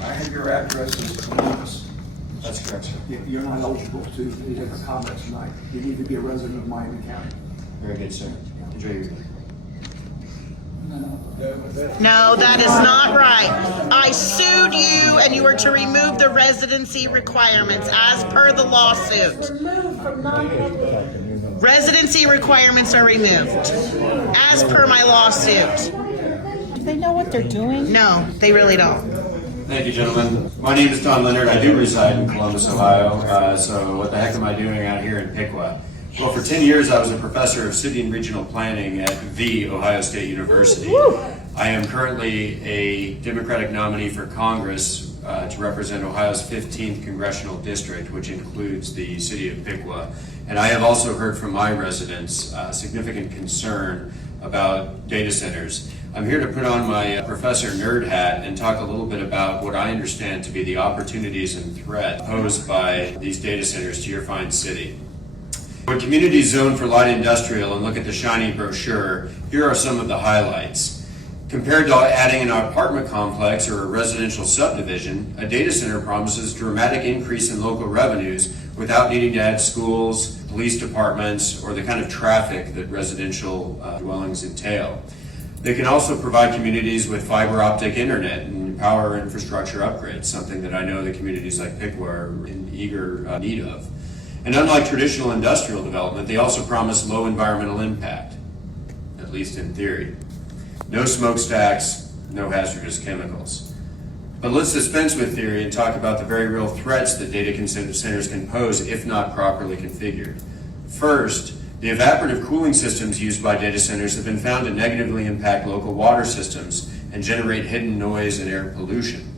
I have your address as Columbus. That's correct, sir. You're not eligible to take a comment tonight. You need to be a resident of Miami County. Very good, sir. Enjoy your day. No, that is not right. I sued you and you were to remove the residency requirements as per the lawsuit. Removed from non-public. Residency requirements are removed as per my lawsuit. Do they know what they're doing? No, they really don't. Thank you, gentlemen. My name is Tom Leonard. I do reside in Columbus, Ohio. So what the heck am I doing out here in Piqua? Well, for 10 years, I was a professor of city and regional planning at the Ohio State University. I am currently a Democratic nominee for Congress to represent Ohio's 15th Congressional District, which includes the city of Piqua. And I have also heard from my residents significant concern about data centers. I'm here to put on my professor nerd hat and talk a little bit about what I understand to be the opportunities and threat posed by these data centers to your fine city. When communities zone for light industrial and look at the shiny brochure, here are some of the highlights. Compared to adding an apartment complex or a residential subdivision, a data center promises dramatic increase in local revenues without needing to add schools, police departments, or the kind of traffic that residential dwellings entail. They can also provide communities with fiber optic internet and power infrastructure upgrades, something that I know that communities like Piqua are in eager need of. And unlike traditional industrial development, they also promise low environmental impact, at least in theory. No smokestacks, no hazardous chemicals. But let's dispense with theory and talk about the very real threats that data centers can pose if not properly configured. First, the evaporative cooling systems used by data centers have been found to negatively impact local water systems and generate hidden noise and air pollution.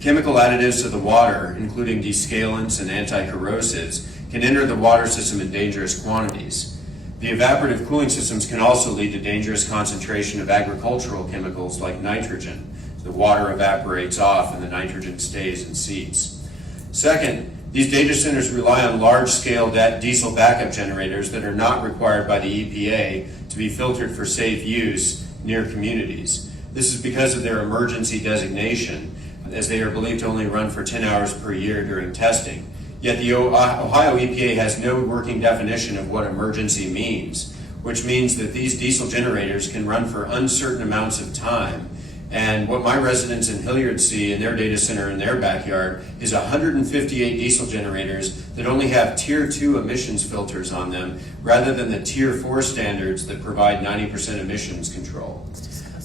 Chemical additives to the water, including descalants and anti-corrosives, can enter the water system in dangerous quantities. The evaporative cooling systems can also lead to dangerous concentration of agricultural chemicals like nitrogen. The water evaporates off and the nitrogen stays in seeds. Second, these data centers rely on large-scale diesel backup generators that are not required by the EPA to be filtered for safe use near communities. This is because of their emergency designation, as they are believed to only run for 10 hours per year during testing. Yet the Ohio EPA has no working definition of what emergency means, which means that these diesel generators can run for uncertain amounts of time. And what my residents in Hilliard see in their data center in their backyard is 158 diesel generators that only have Tier 2 emissions filters on them, rather than the Tier 4 standards that provide 90% emissions control.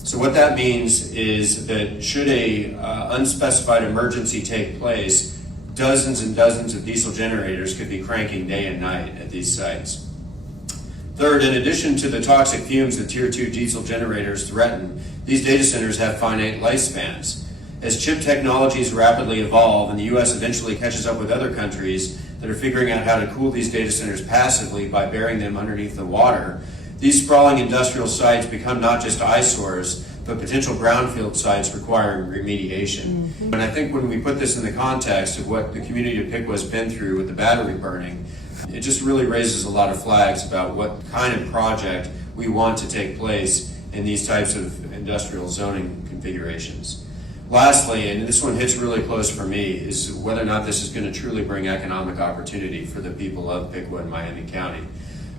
So what that means is that should a unspecified emergency take place, dozens and dozens of diesel generators could be cranking day and night at these sites. Third, in addition to the toxic fumes that Tier 2 diesel generators threaten, these data centers have finite lifespans. As chip technologies rapidly evolve and the U.S. eventually catches up with other countries that are figuring out how to cool these data centers passively by burying them underneath the water, these sprawling industrial sites become not just eyesores, but potential brownfield sites requiring remediation. And I think when we put this in the context of what the community of Piqua has been through with the battery burning, it just really raises a lot of flags about what kind of project we want to take place in these types of industrial zoning configurations. Lastly, and this one hits really close for me, is whether or not this is going to truly bring economic opportunity for the people of Piqua and Miami County.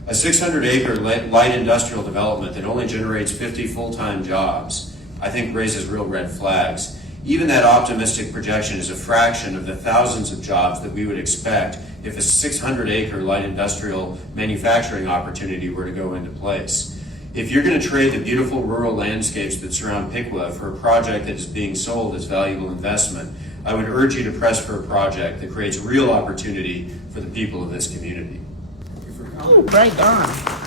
A 600-acre light industrial development that only generates 50 full-time jobs, I think raises real red flags. Even that optimistic projection is a fraction of the thousands of jobs that we would expect if a 600-acre light industrial manufacturing opportunity were to go into place. If you're going to trade the beautiful rural landscapes that surround Piqua for a project that is being sold as valuable investment, I would urge you to press for a project that creates real opportunity for the people of this community. Oh, right on.